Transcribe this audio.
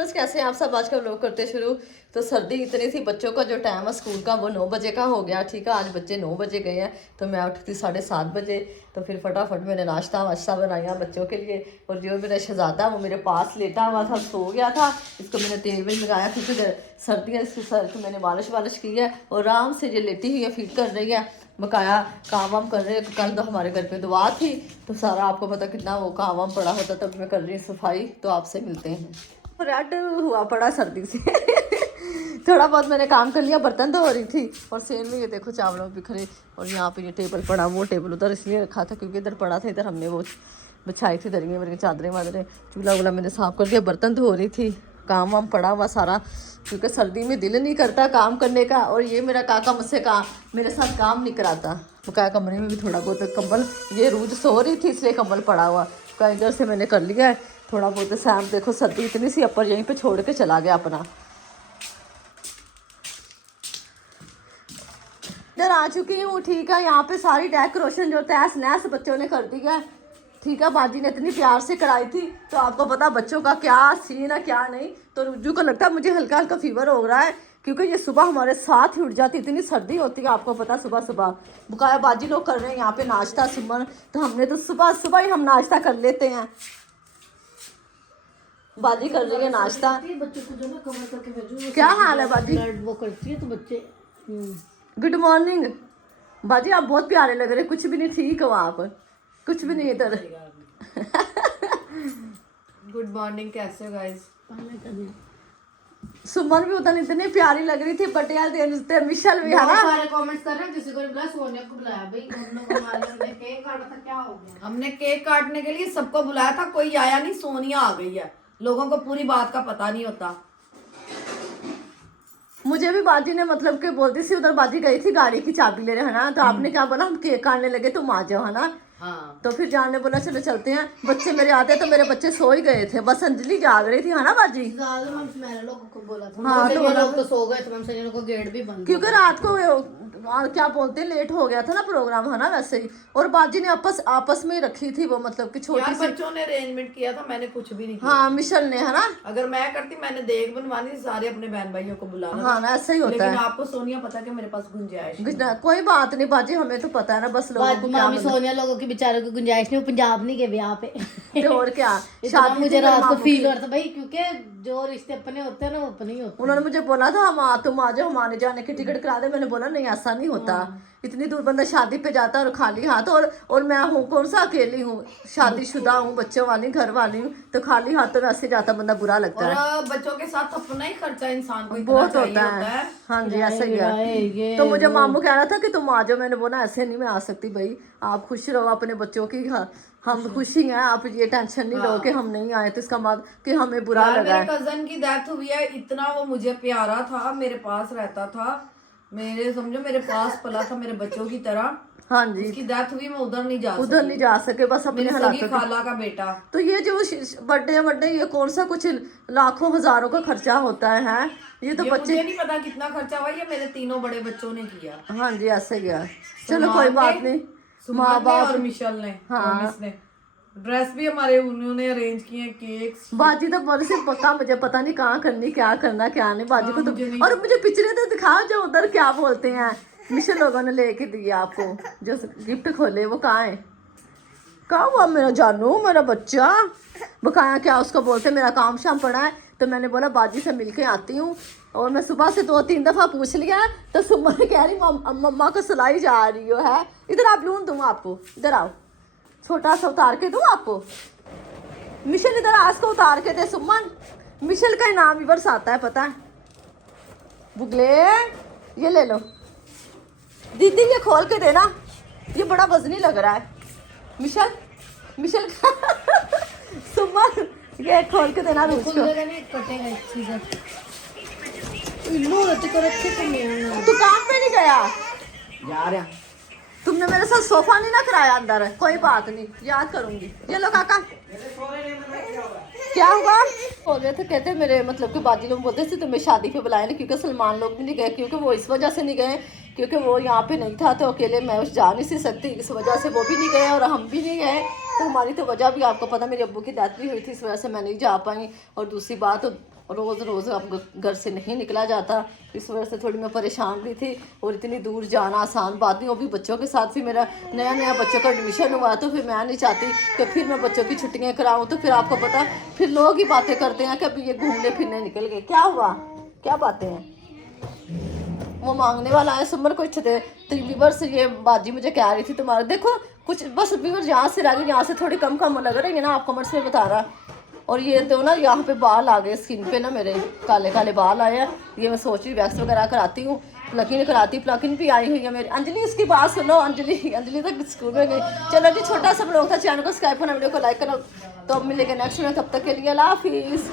Viewers, कैसे हैं आप सब। आज का व्लॉग करते शुरू। तो सर्दी इतनी थी, बच्चों का जो टाइम है स्कूल का वो 9 बजे का हो गया। ठीक है, आज बच्चे 9 बजे गए हैं तो मैं उठती 7:30 बजे। तो फिर फटाफट मैंने नाश्ता वाश्ता बनाया बच्चों के लिए। और जो मेरा शहजादा वो मेरे पास लेटा हुआ था, सो गया था। इसको मैंने तेल वेल लगाया क्योंकि सर्दी है, इसकी सर को मैंने मालिश वालिश की है और आराम से ये लेटी हुई है, फीड कर रही है, बकाया काम वाम कर रहे हैं। कल तो हमारे घर पे दुआ थी तो सारा आपको पता कितना वो काम वाम पड़ा होता, तब मैं कर रही हूँ सफाई। तो आपसे मिलते हैं। रेड हुआ पड़ा सर्दी से थोड़ा बहुत मैंने काम कर लिया, बर्तन तो हो रही थी। और सेल में ये देखो चावलों में बिखरे। और यहाँ पे ये टेबल पड़ा, वो टेबल उधर इसलिए रखा था क्योंकि इधर पड़ा था, इधर हमने वो बिछाई थी दरियाँ मेरी चादरें वादरें। चूल्हा वूल्हा मैंने साफ़ कर दिया, बर्तन तो हो रही थी, काम वाम पड़ा हुआ सारा क्योंकि सर्दी में दिल नहीं करता काम करने का। और ये मेरा काका मुझसे मेरे साथ काम नहीं कराता। तो क्या कमरे में भी थोड़ा बहुत कंबल, ये रोज सो रही थी इसलिए कंबल पड़ा हुआ का इधर से मैंने कर लिया है थोड़ा बहुत। सैम देखो सर्दी इतनी सी, अपर यहीं पे छोड़ के चला गया अपना। इधर आ चुकी हूँ। ठीक है, यहाँ पे सारी डेकोरेशन जो तहस नहस बच्चों ने कर दी है। ठीक है, बाजी ने इतनी प्यार से कराई थी। तो आपको पता बच्चों का क्या सीन है क्या नहीं। तो रुज्जू को लगता है मुझे हल्का हल्का फीवर हो रहा है क्योंकि ये सुबह हमारे साथ ही उठ जाती, इतनी सर्दी होती है आपको पता। सुबह सुबह बुकाया बाजी लोग कर रहे हैं यहाँ पे नाश्ता सुबह, तो हमने तो सुबह सुबह ही हम नाश्ता कर लेते हैं। बाजी कर रही है नाश्ता। बच्चों को जो ना कवर करके भेजो। क्या हाल है बाजी? वो करती है तो बच्चे। गुड मॉर्निंग बाजी, आप बहुत प्यारे लग रहे, कुछ भी नहीं ठीक हो आप, कुछ भी नहीं इधर। गुड मॉर्निंग, कैसे हो गाइस? सुमन भी उधर इतनी प्यारी लग रही थी, पटियाला दे मिशल भी है ना। सारे कमेंट्स कर रहे हैं, किसी को नहीं बुलाया, सोनिया को बुलाया भाई। हम लोग हमने केक काटा था, क्या हो गया? हमने केक काटने के लिए सबको बुलाया था, कोई आया नहीं, सोनिया आ गई है। लोगों को पूरी बात का पता नहीं होता। मुझे भी बाजी ने मतलब कि बोलती थी, उधर बाजी गई थी गाड़ी की चाबी ले रहे है ना, तो आपने क्या बोला हम केक काटने लगे तुम आ जाओ है ना। हाँ। तो फिर जान ने बोला चलो चलते हैं। बच्चे मेरे आते तो मेरे बच्चे सो ही गए थे, बस अंजलि जाग रही थी है ना बाजी। मैंने लोगों को बोला था। हाँ तो लोग तो सो गए थे, हम सभी लोग को गेट भी बंद क्योंकि रात को क्या बोलते हैं लेट हो गया था ना प्रोग्राम है ना वैसे ही। और बाजी ने आपस में ही रखी थी वो, मतलब कि छोटी सी। बच्चों ने अरेंजमेंट किया था, मैंने कुछ भी नहीं किया। हाँ मिशल ने है ना। अगर मैं करती मैंने देख बनवानी थी, सारे अपने बहन भाइयों को बुलाना। हाँ ना ऐसा ही होता लेकिन है। आपको सोनिया पता कि मेरे पास गुंजाइश कोई बात नहीं बाजी, हमें तो पता है ना, बस लोगों को क्या सोनिया लोगों की बेचारों की गुंजाइश नहीं, पंजाब नहीं गए ब्याह पे। तो और क्या शादी मुझे रात को फील हो रहा था भाई, क्योंकि जो रिश्ते अपने होते हैं ना वो अपने ही होते। उन्होंने मुझे बोला था तुम आ जाओ, हम आने जाने की टिकट करा दे। मैंने बोला नहीं ऐसा नहीं होता, इतनी दूर बंदा शादी पे जाता है और खाली हाथ। और मैं हूँ कौन सा अकेली हूँ, शादीशुदा हूँ, बच्चों वाली घर वाली हूँ, तो खाली हाथ तो वैसे जाता बंदा बुरा लगता है। और बच्चों के साथ अपना ही खर्चा इंसान को बहुत होता है। हाँ जी ऐसा ही है। तो मुझे मामू कह रहा था कि तुम आ जाओ, मैंने बोला ऐसे नहीं मैं आ सकती भाई, आप खुश रहो अपने बच्चों की, हम खुशी हैं, आप ये टेंशन नहीं लो कि हम नहीं आए तो इसका मतलब कि हमें बुरा लगा है। मेरे कजन की डेथ हुई है, इतना वो मुझे प्यारा था, मेरे पास रहता था, मेरे समझो मेरे पास पला था मेरे बच्चों की तरह। हाँ जी उसकी डेथ हुई, मैं उधर नहीं जा सके बस अपने हालात। खाला का बेटा। तो ये जो बर्थडे ये कौन सा कुछ लाखों हजारों का खर्चा होता है ये तो बच्चे। मुझे नहीं पता कितना खर्चा हुआ, ये मेरे तीनों बड़े बच्चों ने किया। हाँ जी ऐसे गया। चलो कोई बात नहीं, माँ बाप और मिशेल ने। हाँ ड्रेस भी हमारे उन्होंने अरेंज किए, केक्स। बाजी तो बोले से पक्का मुझे पता नहीं कहाँ करनी, क्या करना क्या नहीं बाजी को तो। और मुझे पिछले तो दिखाओ जो उधर क्या बोलते हैं मिशेल लोगों ने लेके दिया आपको, जो गिफ्ट खोले वो कहाँ है? कहाँ हुआ मेरा जानू, मेरा बच्चा बकाया क्या उसको बोलते, मेरा काम शाम पड़ा है। तो मैंने बोला बाजी से मिलके आती हूँ। और मैं सुबह से 2-3 दफ़ा पूछ लिया तो सुबह कह रही मम्मा को सुलाई जा रही हो है। इधर आप लून दूँ आपको, इधर आओ, छोटा सा उतार के दूँ आपको। मिशेल इधर आज को उतार के दे सुमन। मिशेल का इनाम इवर्स आता है पता है बुगले, ये ले लो दीदी, ये खोल के देना, ये बड़ा वजनी लग रहा है। मिशेल सुमन ये खोल के देना रूज को। दुकान पे नहीं गया यार, तुमने मेरे साथ सोफा नहीं ना कराया अंदर, कोई बात नहीं याद करूंगी। ये लो काका क्या हुआ? बोल रहे थे, कहते मेरे मतलब कि बाजी लोग बोलते थे तुम्हें शादी पे बुलाए नहीं, क्योंकि सलमान लोग भी नहीं गए, क्योंकि वो इस वजह से नहीं गए क्योंकि वो यहाँ पे नहीं था, तो अकेले मैं उस जा नहीं सकती, इस वजह से वो भी नहीं गए और हम भी नहीं गए। तो हमारी तो वजह भी आपको पता, मेरे अब्बू की डेथ भी हुई थी, इस वजह से मैं नहीं जा पाई। और दूसरी बात, रोज़ रोज़ अब घर से नहीं निकला जाता, इस वजह से थोड़ी मैं परेशान भी थी। और इतनी दूर जाना आसान बात नहीं, वो भी बच्चों के साथ। फिर मेरा नया नया बच्चों का एडमिशन हुआ, तो फिर मैं नहीं चाहती कि फिर मैं बच्चों की छुट्टियां कराऊं। तो फिर आपको पता, फिर लोग ही बातें करते हैं कि अभी ये घूमने फिरने निकल गए। क्या हुआ? क्या बातें हैं? वो मांगने वाला है सुमर को इच्छा थे। तो व्यूवर्स, ये बाजी मुझे कह रही थी तुम्हारे देखो कुछ बस व्यूवर्स यहाँ से रह गई, यहाँ से थोड़ी कम कम लग रही है ना, आप कमेंट्स में बता रहा। और ये तो ना यहाँ पे बाल आ गए स्किन पे ना, मेरे काले काले बाल आए हैं। ये मैं सोच रही वैक्स वगैरह कराती हूँ, प्लकिन कराती, प्लकिन भी आई हुई है मेरी। अंजलि इसकी बात सुनो, अंजलि तक स्कूल में गई। चलो जी, छोटा सा ब्लॉग था, चैनल को सब्सक्राइब करना, वीडियो को लाइक करना। तो अब मिलेंगे नेक्स्ट में, तब तक के लिए अल्लाह हाफिज़।